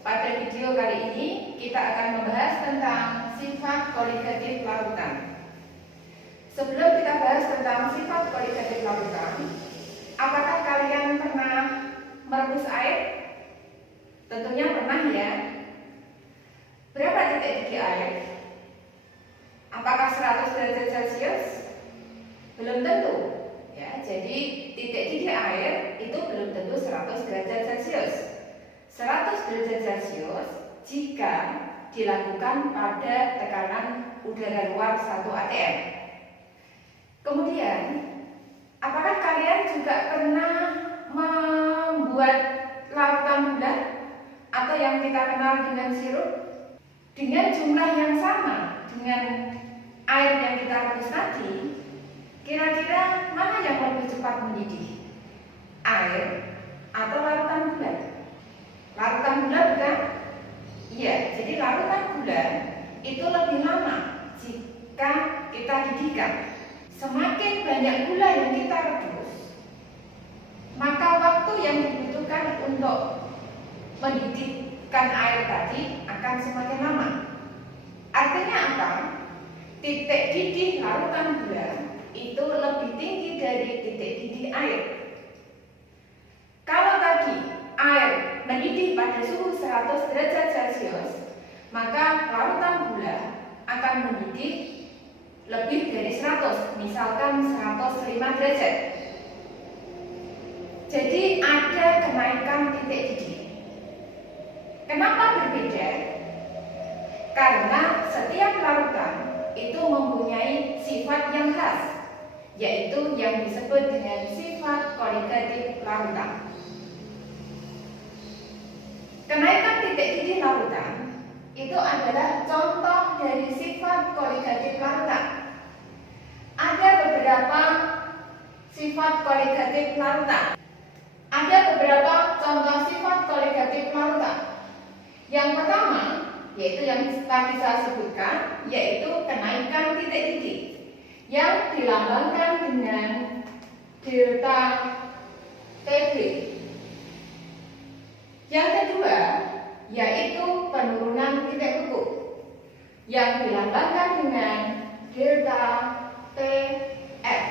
Pada video kali ini kita akan membahas tentang sifat koligatif larutan. Sebelum kita bahas tentang sifat koligatif larutan, apakah kalian pernah merebus air? Tentunya pernah ya. Berapa titik didih air? Apakah 100 derajat Celcius? Belum tentu ya. Jadi titik didih air itu belum tentu 100 derajat Celcius. 100 derajat Celcius jika dilakukan pada tekanan udara luar 1 atm. Kemudian, apakah kalian juga pernah membuat larutan bulat atau yang kita kenal dengan sirup dengan jumlah yang sama dengan air yang kita rebus tadi? Kira-kira mana yang lebih cepat mendidih? Air atau larutan bulat? Larutan bulat bukan? Iya, jadi larutan bulat itu lebih lama jika kita didihkan. Semakin banyak gula yang kita rebus, maka waktu yang dibutuhkan untuk mendidihkan air tadi akan semakin lama. Artinya apa? Titik didih larutan bulat itu lebih tinggi dari titik didih air. Kalau tadi air mendidih pada suhu 100 derajat Celcius, maka larutan gula akan mendidih lebih dari 100, misalkan 105 derajat. Jadi ada kenaikan titik didih. Kenapa berbeda? Karena setiap larutan itu mempunyai sifat yang khas, yaitu yang disebut dengan sifat koligatif larutan. Kenaikan titik didih larutan itu adalah contoh dari sifat koligatif larutan. Ada beberapa sifat koligatif larutan. Ada beberapa contoh sifat koligatif larutan. Yang pertama, yaitu yang tadi saya sebutkan, yaitu kenaikan titik didih yang dilambangkan dengan delta TB. Yang kedua, yaitu penurunan titik beku yang dilambangkan dengan delta TF.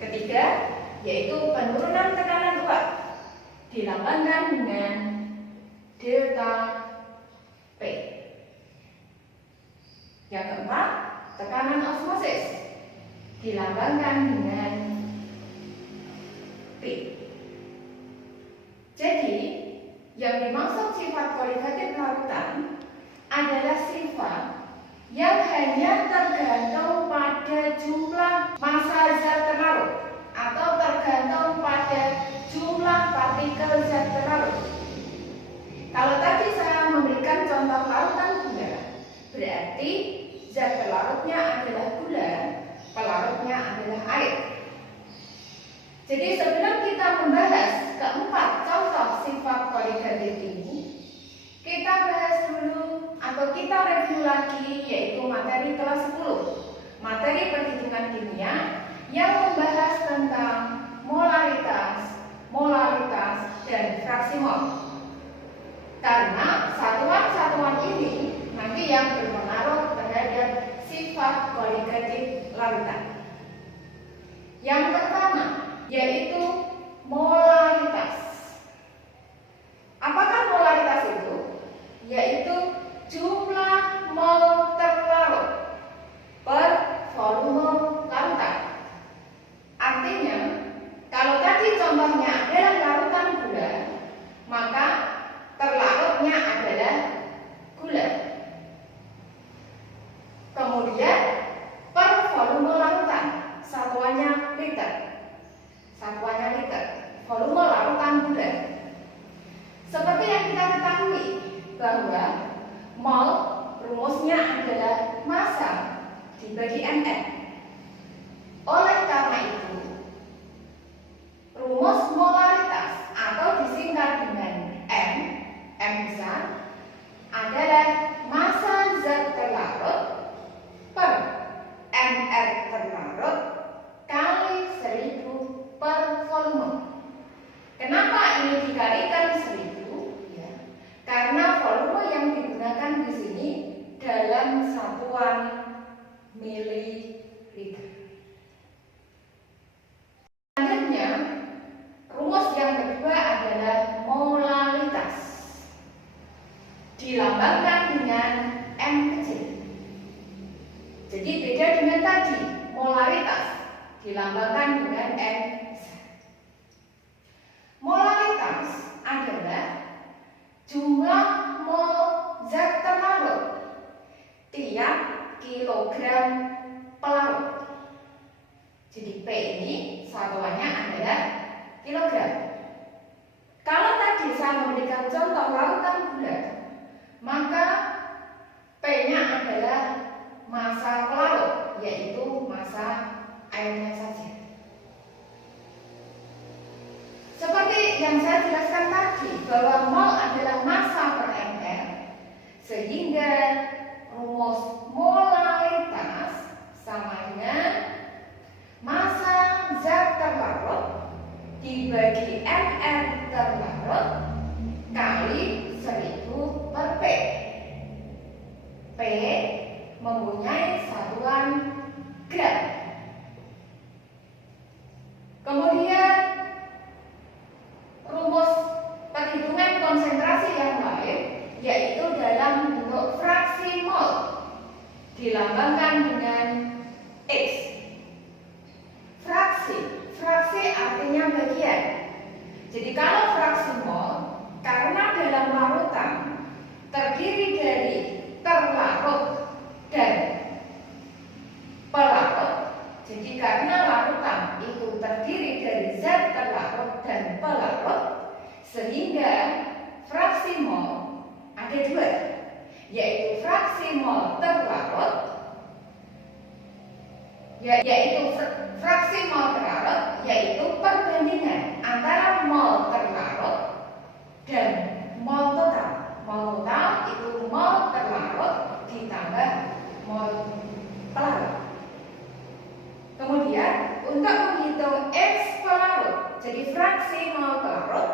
Ketiga, yaitu penurunan tekanan uap dilambangkan dengan delta P. Yang keempat, tekanan osmosis dilambangkan dengan P. Jadi, yang dimaksud sifat koligatif larutan adalah sifat yang hanya tergantung pada jumlah massa zat terlarut atau tergantung pada jumlah partikel zat terlarut. Kalau tadi saya memberikan contoh larutan gula, berarti zat terlarutnya adalah gula, pelarutnya adalah air. Jadi sebelum kita membahas keempat contoh sifat koligatif ini, kita bahas dulu atau kita review lagi, yaitu materi kelas 10, materi perhitungan kimia yang membahas tentang molaritas, dan fraksi mol. Karena satuan-satuan ini nanti yang berpengaruh terhadap sifat koligatif larutan. Yang pertama, yaitu molaritas. Apakah molaritas itu? Yaitu jumlah mol terlarut per volume larutan. Artinya, dibagi ml. Oleh karena itu, rumus molaritas atau disingkat dengan M besar adalah massa zat terlarut per mR terlarut kali 1000 per volume. Kenapa ini dikalikan 1000? Ya, karena volume yang digunakan di sini dalam satuan mililiter. Selanjutnya, rumus yang kedua adalah molalitas. Dilambangkan dengan M kecil. Jadi beda dengan tadi, molaritas dilambangkan dengan M besar. Molaritas adalah jumlah mol zat terlarut tiap kilogram pelarut. Jadi P ini satuannya adalah kilogram. Kalau tadi saya memberikan contoh larutan gula, maka P-nya adalah massa pelarut, yaitu massa airnya saja. Seperti yang saya jelaskan tadi, bahwa mol adalah massa per ml, sehingga rumus molaritas sama dengan massa zat terlarut dibagi ml terlarut kali 1000 per P. P mempunyai satuan gram. Kemudian rumus perhitungan konsentrasi yang lain yaitu dalam bentuk fraksi mol, dilambangkan dengan X. Fraksi artinya bagian. Jadi kalau fraksi mol, karena dalam larutan terdiri dari terlarut dan pelarut, jadi karena larutan itu terdiri dari zat terlarut dan pelarut, sehingga fraksi mol ada dua, yaitu fraksi mol terlarut, yaitu perbandingan antara mol terlarut dan mol total. Mol total itu mol terlarut ditambah mol pelarut. Kemudian untuk menghitung X pelarut, jadi fraksi mol pelarut,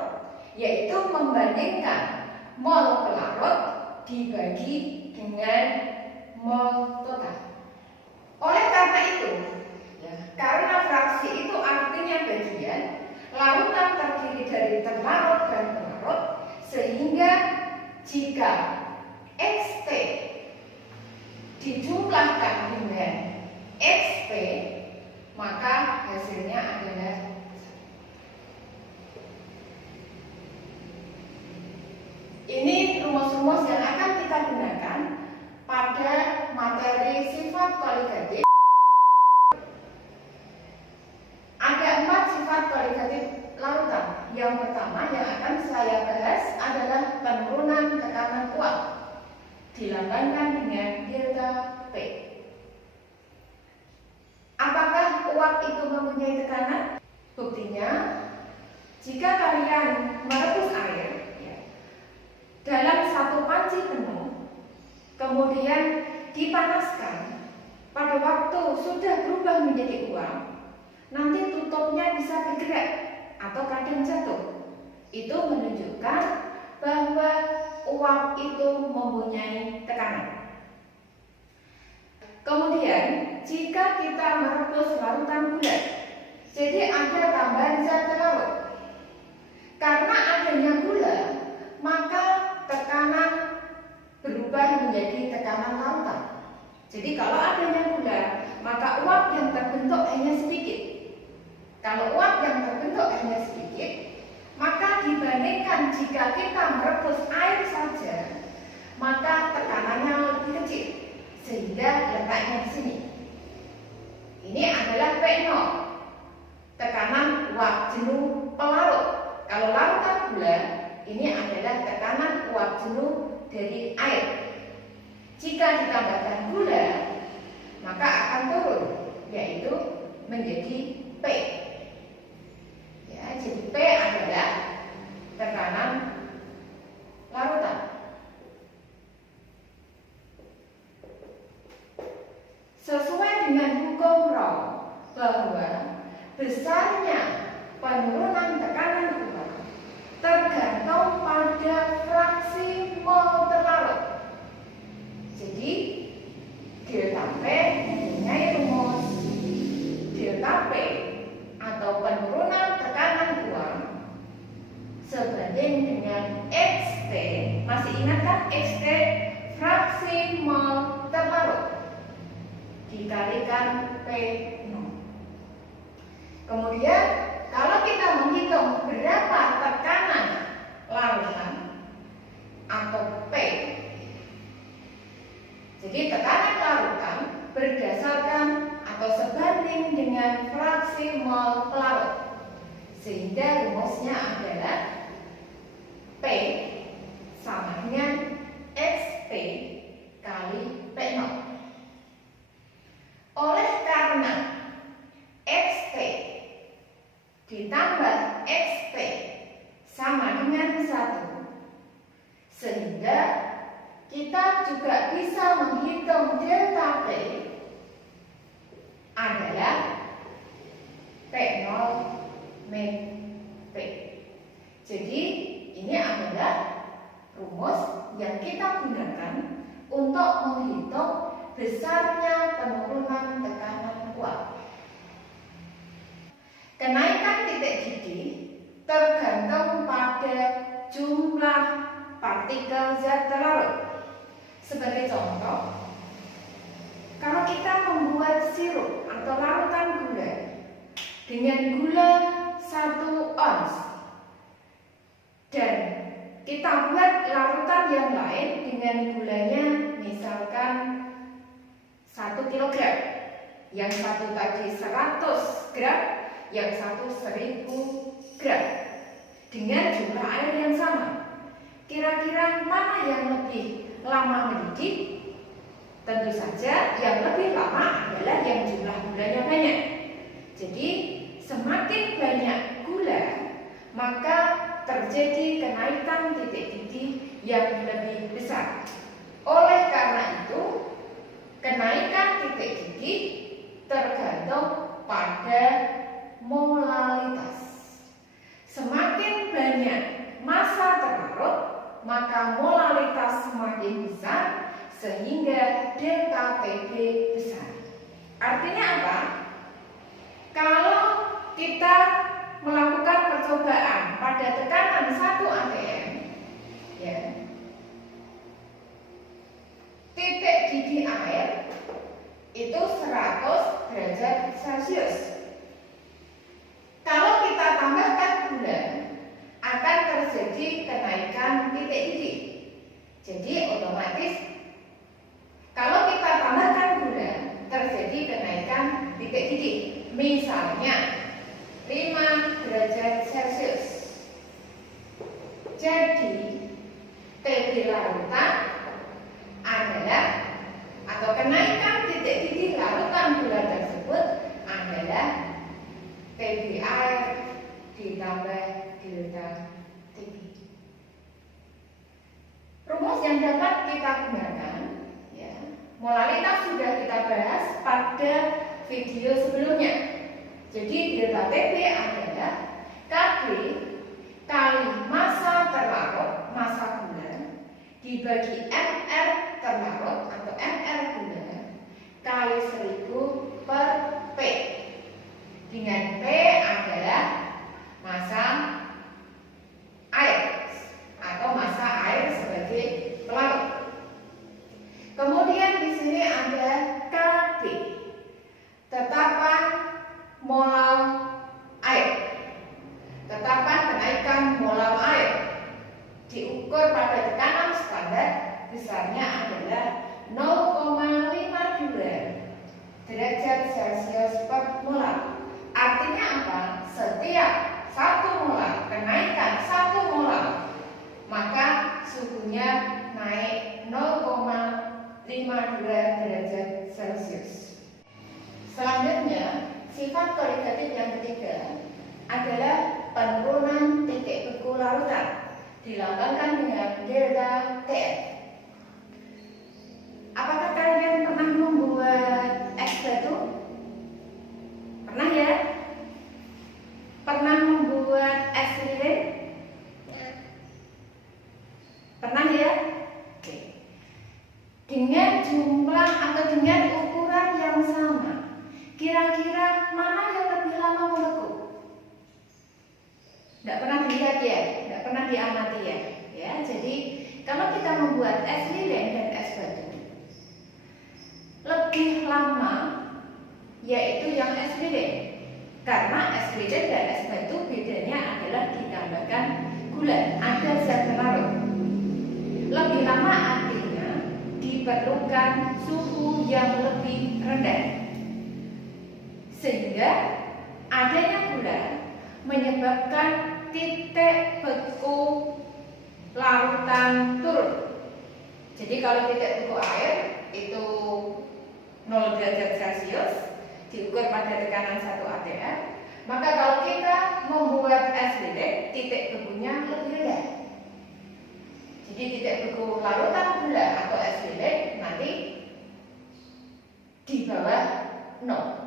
yaitu membandingkan mol pelarut dibagi dengan mol total. Oleh karena itu, karena fraksi itu artinya bagian, larutan terdiri dari terlarut dan pelarut, sehingga jika XT dijumlahkan dengan XP, maka hasilnya adalah ini rumus-rumus yang akan kita gunakan pada materi sifat koligatif. Ada 4 sifat koligatif larutan. Yang pertama yang akan saya bahas adalah penurunan tekanan uap, dilambangkan dengan delta P. Apakah uap itu mempunyai tekanan? Buktinya, jika kalian merebus air dalam satu panci penuh, kemudian dipanaskan, pada waktu sudah berubah menjadi uap, nanti tutupnya bisa bergerak atau kadang jatuh. Itu menunjukkan bahwa uap itu mempunyai tekanan. Kemudian, jika kita merebus larutan gula, jadi ada tambahan zat terlarut. Karena adanya gula, maka tekanan berubah menjadi tekanan larutan. Jadi kalau adanya gula, maka uap yang terbentuk hanya sedikit. Kalau uap yang terbentuk hanya sedikit, maka dibandingkan jika kita merebus air saja, maka tekanannya lebih kecil, sehingga letaknya di sini. Ini adalah P0, tekanan uap jenuh pelarut. Kalau larutan gula, ini adalah tekanan uap jenuh dari air. Jika ditambahkan gula, maka menjadi P. Ya, jadi P adalah tekanan larutan. Sesuai dengan hukum Raoult bahwa besarnya penurunan tekanan uap tergantung pada fraksi mol terlarut. Jadi delta P mempunyai rumus delta P atau penurunan tekanan uap sebanding dengan XT. Masih ingat kan XT? Fraksi mol terlarut dikalikan P0. Kemudian kalau kita menghitung berapa tekanan larutan atau P, jadi tekanan larutan berdasarkan atau sebanding dengan fraksi mol pelarut, sehingga rumusnya adalah P sama dengan XP kali P0. Oleh karena XT ditambah XP sama dengan 1, sehingga kita juga bisa menghitung delta P adalah P0 min P. Jadi ini adalah rumus yang kita gunakan untuk menghitung besarnya penurunan tekanan uap. Kenaikan titik didih tergantung pada jumlah partikel zat terlarut. Sebagai contoh, kalau kita membuat sirup atau larutan gula dengan gula 1 ons dan kita buat larutan yang lain dengan gulanya misalkan 1 kg, yang satu tadi 100 gram, yang satu 1000 gram, dengan jumlah air yang sama. Kira-kira mana yang lebih lama mendidih? Tentu saja yang lebih lama adalah yang jumlah gulanya banyak. Jadi semakin banyak gula, maka terjadi kenaikan titik didih yang lebih besar. Oleh karena itu, kenaikan titik didih tergantung pada molalitas. Semakin banyak massa terlarut, maka molalitas semakin besar, sehingga delta PB besar. Artinya apa? Kalau kita melakukan percobaan pada tekanan 1 atm, ya, titik didih air itu 100 derajat Celcius. Kalau kita tambahkan gula, akan terjadi kenaikan titik didih. Jadi otomatis kalau kita tambahkan gula, terjadi kenaikan titik didih. Misalnya 5 derajat Celcius. Jadi TB larutan adalah atau kenaikan titik didih larutan gula tersebut adalah TB air ditambah delta TB. Rumus yang dapat kita gunakan, ya, molalitas sudah kita bahas pada video sebelumnya. Jadi delta TB adalah Kg kali massa terlarut, massa gula, dibagi mR terlarut atau mR gula kali 1000 per P, dengan P adalah massa air atau massa air sebagai pelarut. Kemudian di sini ada Kd, tetapan molal air, tetapan kenaikan molal air diukur pada tekanan standar, besarnya adalah 0,52 derajat Celcius per molar. Artinya apa? Setiap 1 molar kenaikan 1 molar, maka suhunya naik 0,52 derajat Celcius. Selanjutnya, sifat sifat koligatif yang ketiga adalah penurunan titik beku larutan, dilambangkan dengan delta TF. Apakah kalian pernah membuat es batu? Pernah ya? Pernah membuat es lilin? Pernah ya? Oke. Dengan jumlah atau dengan ukuran yang sama, kira-kira mana yang lebih lama membeku? Tidak pernah dilihat ya, tidak pernah diamati ya. Ya, jadi kalau kita membuat es lilin dan es batu, lebih lama yaitu yang es lilin, karena es lilin dan es batu bedanya adalah ditambahkan gula, ada zat pelarut. Lebih lama artinya diperlukan suhu yang lebih rendah, sehingga adanya gula menyebabkan titik beku larutan turun. Jadi kalau titik beku air itu 0 derajat Celcius diukur pada tekanan 1 atm, maka kalau kita membuat es lilin, titik bekunya lebih rendah. Jadi titik beku larutan gula atau es lilin nanti di bawah 0.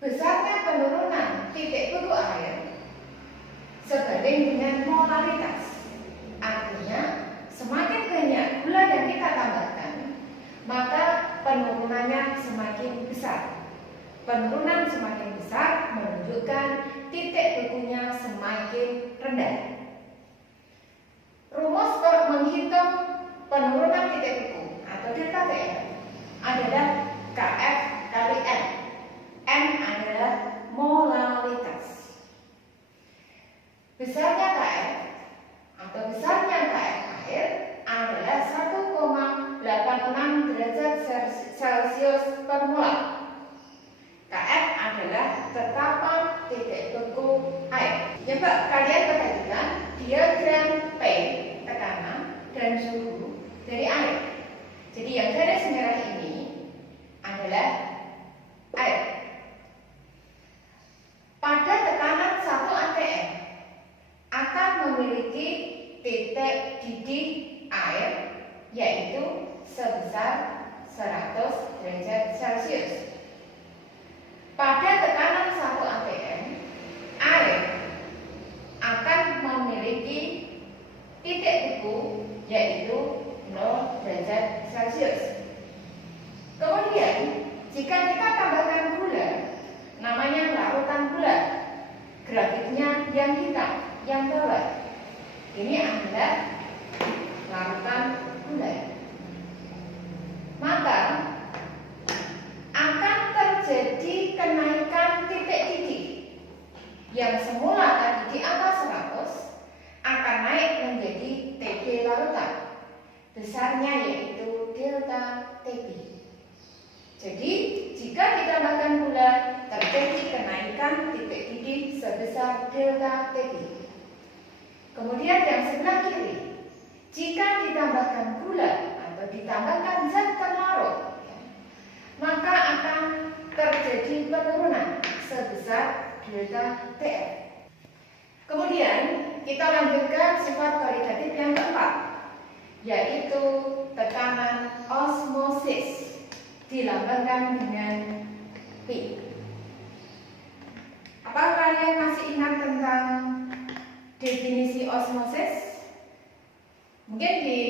Besarnya penurunan titik beku air sebanding dengan molaritas. Artinya semakin banyak gula yang kita tambahkan, maka penurunannya semakin besar. Penurunan semakin besar menunjukkan titik bekunya semakin rendah. Rumus menghitung penurunan titik beku atau delta TF adalah Kf kali N. N adalah molaritas. Besarnya Kf atau besarnya Kf air adalah 1,86 derajat Celcius per molar. Kf adalah tetapan titik beku air. Coba kalian perhatikan diagram P, tekanan dan suhu dari air. Jadi yang garis merah ini adalah air. Pada tekanan 1 atm akan memiliki titik didih air yaitu sebesar 100 derajat Celcius. Pada tekanan 1 atm, air akan memiliki titik beku yaitu 0 derajat Celcius. Kemudian, jika kita tambahkan gula, namanya larutan gula, grafiknya yang hitam, yang bawah. Ini adalah larutan gula. Maka akan terjadi kenaikan titik didih yang semula tadi di atas 100 akan naik menjadi Tb larutan. Besarnya yaitu delta Tb. Jadi jika ditambahkan gula terjadi kenaikan titik didih sebesar delta Tb. Kemudian yang sebelah kiri, jika ditambahkan gula atau ditambahkan zat pelarut, maka akan terjadi penurunan sebesar delta TF. Kemudian kita lanjutkan sifat koligatif yang keempat, yaitu tekanan osmosis, dilambangkan dengan P. Apakah kalian masih ingat tentang definisi osmosis? Mungkin di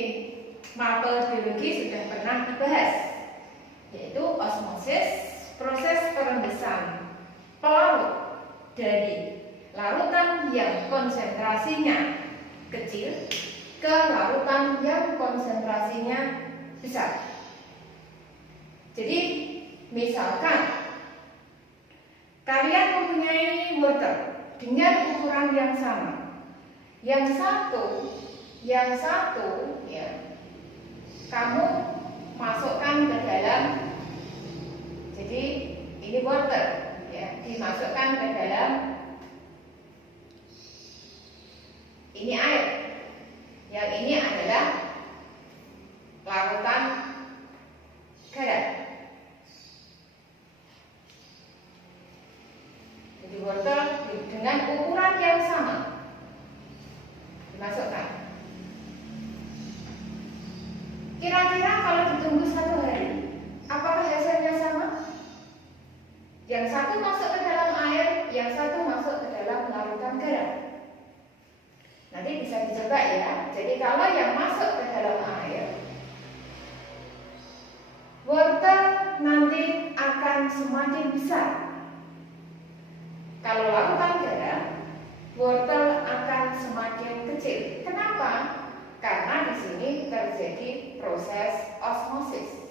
mapel biologi sudah pernah dibahas, yaitu osmosis, proses perembesan pelarut dari larutan yang konsentrasinya kecil ke larutan yang konsentrasinya besar. Jadi misalkan kalian mempunyai wortel dengan ukuran yang sama, yang satu ya kamu masukkan ke dalam, jadi ini wortel ya, dimasukkan ke dalam ini air, yang ini adalah larutan garam. Jadi wortel dengan ukuran yang sama dimasukkan. Kira-kira kalau ditunggu 1 hari, apakah hasilnya sama? Yang satu masuk ke dalam air, yang satu masuk ke dalam larutan garam. Nanti bisa dicoba ya. Jadi kalau yang masuk ke dalam air, wortel nanti akan semakin besar. Kalau larutan garam, wortel akan semakin kecil. Kenapa? Karena di sini terjadi proses osmosis.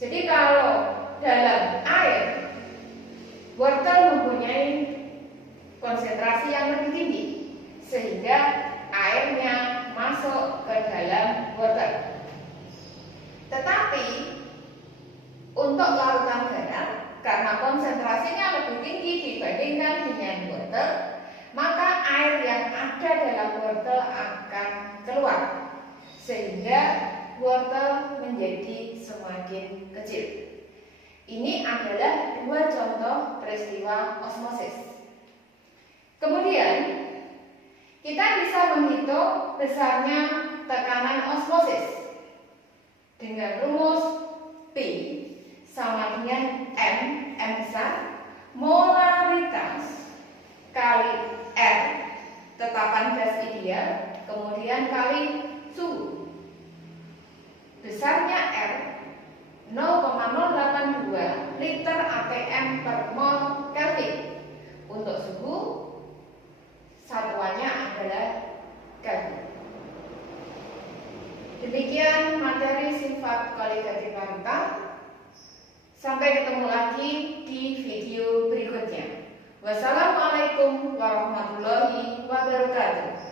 Jadi kalau dalam air, wortel mempunyai konsentrasi yang lebih tinggi sehingga airnya masuk ke dalam wortel. Tetapi untuk larutan garam, karena konsentrasinya lebih tinggi dibandingkan dengan wortel, maka air yang ada dalam wortel akan keluar sehingga wortel menjadi semakin kecil. Ini adalah 2 contoh peristiwa osmosis. Kemudian kita bisa menghitung besarnya tekanan osmosis dengan rumus P sama dengan M besar, molaritas kali R, tetapan gas ideal, kemudian kali suhu. Besarnya R 0,082 liter atm per mol Kelvin. Untuk suhu, satuannya adalah Kelvin. Demikian materi sifat koligatif larutan. Sampai ketemu lagi di video berikutnya. Wassalamualaikum warahmatullahi wabarakatuh.